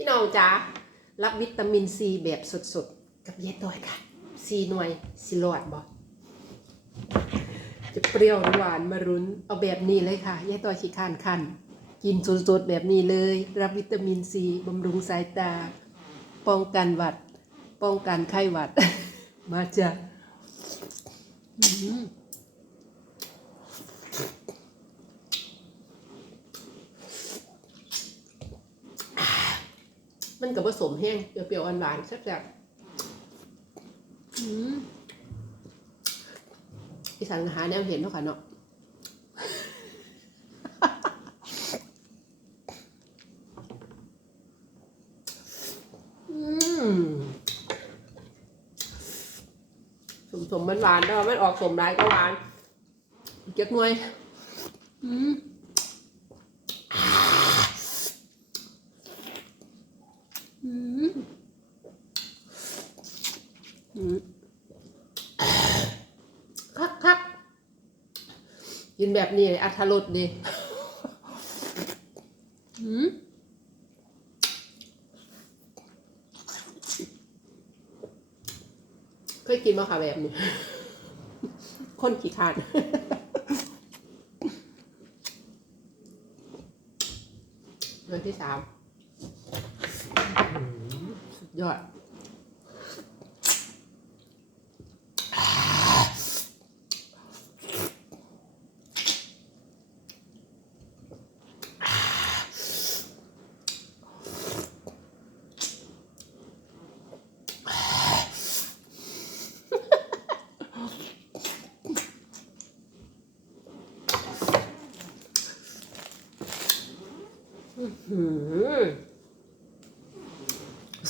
พี่น้องจ๋ารับวิตามินซีแบบสดๆ กับเย็ดต่อยค่ะซีหน่วยสิรอดบ่จะเปรี้ยวหวานมารุนเอาแบบนี้เลยค่ะเย็ดต่อยขี้ข้านคันกินสดๆแบบนี้เลย รับวิตามินซีบำรุงสายตา ป้องกันหวัด ป้องกันไข้หวัด มาจ้ะ มมันกับผสมแห้งเปรี้ยวๆหวานๆแซ่บๆอืมอีสานอาหารแนวเห็นเนาะค่ะเนาะอืมสมสมมันหวานๆแต่ว่ามันออกสมร้ายก็หวานเจ๊กหน่วย อืม อืมอืม คักคักกินแบบนี้อัธรสดีอืมเคยกินมาค่ะแบบนี้ คนขี้ขานเดือนที่สามสุดยอด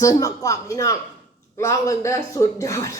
ซื้อมากรอบพี่น้องลองเบิ่งเด้อสุดยอด